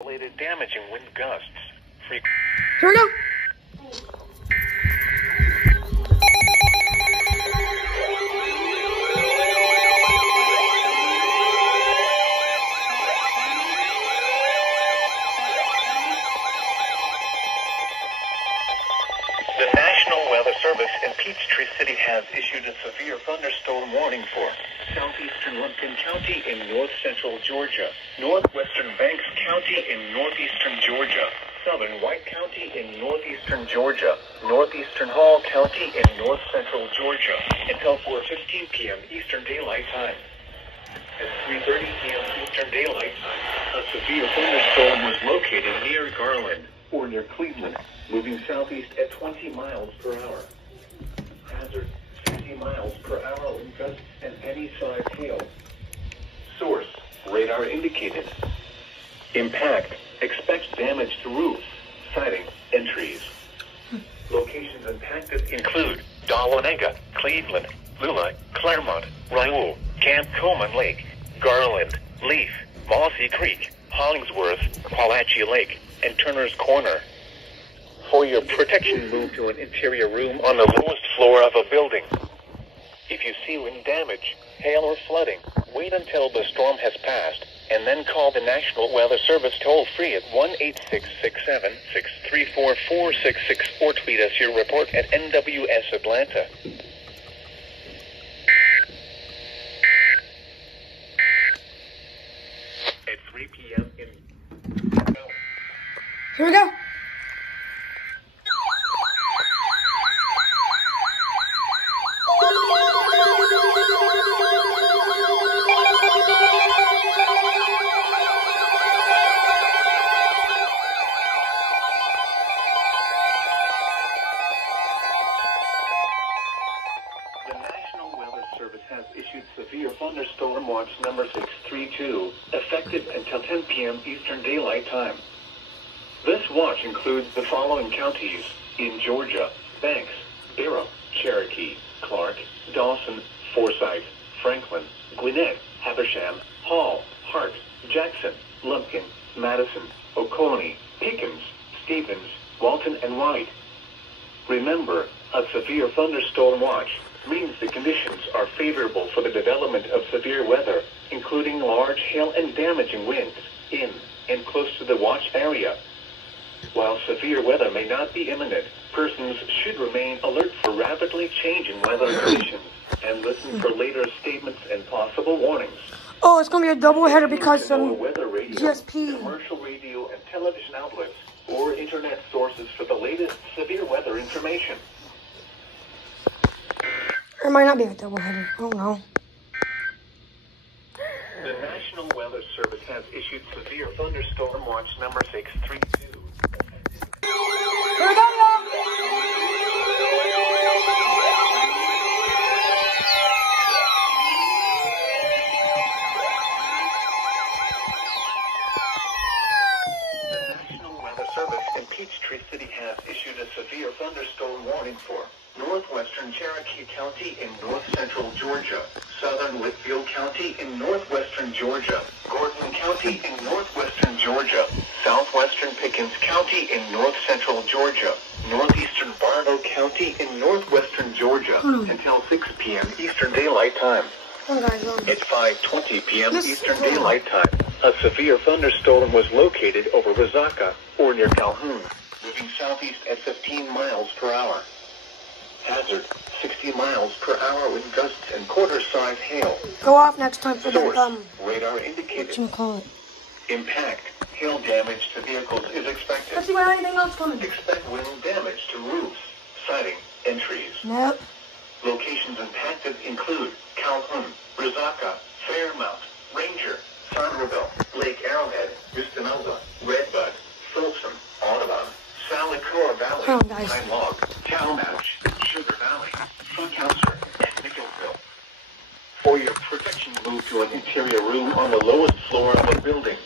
Related damaging wind gusts. Here we go. The National Weather Service in Peachtree City has issued a severe thunderstorm warning for southeastern Lumpkin County in north-central Georgia, northwestern Banks County in northeastern Georgia, southern White County in northeastern Georgia, northeastern Hall County in north-central Georgia, until 4:15 p.m. Eastern Daylight Time. At 3:30 p.m. Eastern Daylight Time, a severe thunderstorm was located near Garland, or near Cleveland, moving southeast at 20 miles per hour. Hazard, 60 miles per hour wind gusts and any size hail. Source, radar indicated. Impact, expect damage to roofs, siding, and trees. Locations impacted include Dahlonega, Cleveland, Lula, Claremont, Raoul, Camp Coleman Lake, Garland, Leaf, Mossy Creek, Hollingsworth, Palachi Lake, and Turner's Corner. For your protection, move to an interior room on the lowest floor of a building. If you see wind damage, hail, or flooding, wait until the storm has passed, and then call the National Weather Service toll-free at 1-866-7-634-466 or tweet us your report at NWS Atlanta. At 3 p.m. in... Here we go. The National Weather Service has issued severe thunderstorm watch number 632, effective until 10 p.m. Eastern Daylight Time. This watch includes the following counties in Georgia: Banks, Barrow, Cherokee, Clark, Dawson, Forsyth, Franklin, Gwinnett, Habersham, Hall, Hart, Jackson, Lumpkin, Madison, Oconee, Pickens, Stevens, Walton, and White. Remember, a severe thunderstorm watch means the conditions are favorable for the development of severe weather, including large hail and damaging winds, in and close to the watch area. While severe weather may not be imminent, persons should remain alert for rapidly changing weather conditions and listen for later statements and possible warnings. Oh, it's going to be a doubleheader because weather radio, GSP. commercial radio and television outlets, or internet sources for the latest severe weather information. It might not be a doubleheader. I don't know. The National Weather Service has issued severe thunderstorm watch number 632. Here we go, y'all. The National Weather Service in Peachtree City has issued a severe thunderstorm warning for northwestern Cherokee County in north-central Georgia, southern Whitfield County in northwestern Georgia, Gordon County in northwestern Georgia, southwestern Pickens County in north-central Georgia, northeastern Barlow County in northwestern Georgia, until 6 p.m. Eastern Daylight Time. At 5:20 p.m. Eastern Daylight Time, a severe thunderstorm was located over Wasaca, or near Calhoun, moving southeast at 15 miles per hour. Hazard, 60 miles per hour wind gusts and quarter-size hail. Go off next time for Source, the radar indicated. what you call it. Impact, hail damage to vehicles is expected. Let's see where anything else coming. Expect wind damage to roofs, siding, and trees. Nope. Locations impacted include Calhoun, Wasaca, Fairmount, Ranger, Centerville, Lake Arrowhead, Wistanova, Redbud, Folsom, Audubon, Salicoa Valley, Come on, guys. Pine Log, Talmadge, Sugar Valley, Funkhauser, and Nicholsville. For your protection, move to an interior room on the lowest floor of a building.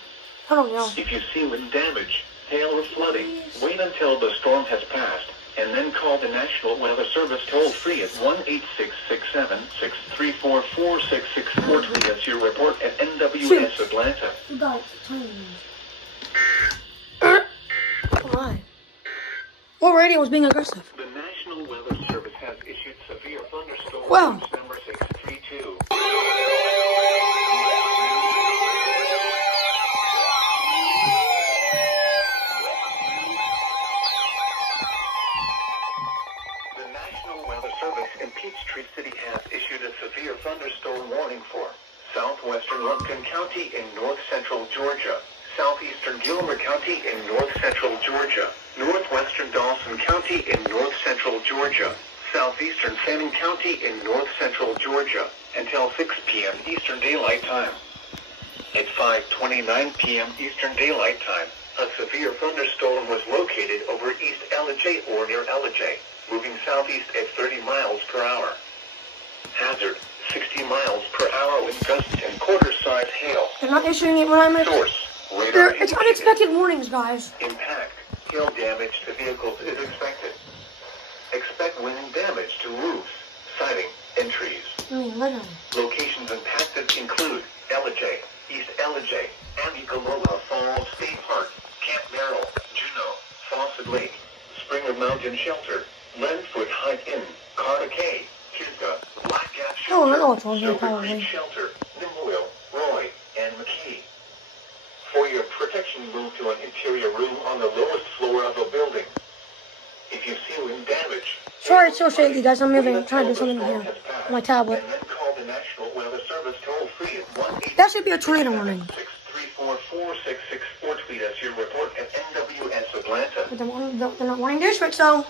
I don't know. If you see wind damage, hail, or flooding, wait until the storm has passed, and then call the National Weather Service toll-free at 1-866-7-634-4664 to get us your report at NWS Atlanta. Come on. What radio was being aggressive? The National Weather Service has issued severe thunderstorm Well. watch number 632. The National Weather Service in Peachtree City has issued a severe thunderstorm warning for southwestern Lumpkin County in north-central Georgia, southeastern Gilmer County in north-central Georgia, northwestern Dawson County in north-central Georgia, southeastern Fannin County in north-central Georgia, until 6 p.m. Eastern Daylight Time. At 5:29 p.m. Eastern Daylight Time, a severe thunderstorm was located over East Ellijay or near Ellijay, moving southeast at 30 miles per hour. Hazard, 60 miles per hour with gusts and quarter-size hail. They're not issuing it when I'm at... Source, radar It's unexpected warnings, guys. Impact, hail damage to vehicles is expected. Expect wind damage to roofs, siding, and trees. I mean, literally. Locations impacted include Ellijay, East Ellijay, Amicalola Falls State Park, Camp Merrill, Juneau, Fawcett Lake, Springer Mountain Shelter, Lenfoot High Inn, Carter Cay, Kisga, Black Gap Oh, I Shelter, know what's wrong here, Silver probably. Creek Shelter, Nimbleville, Roy, and McKee. For your protection, move to an interior room on the lowest floor of a building. If you see wind damage... Sorry it's so shaky, guys. I'm moving, trying to do something here on my tablet. And then call the National Weather Service toll-free at 1-800-634-4666 That should be a tornado warning. or tweet us your report at NWS Atlanta. But they're not warning district, so...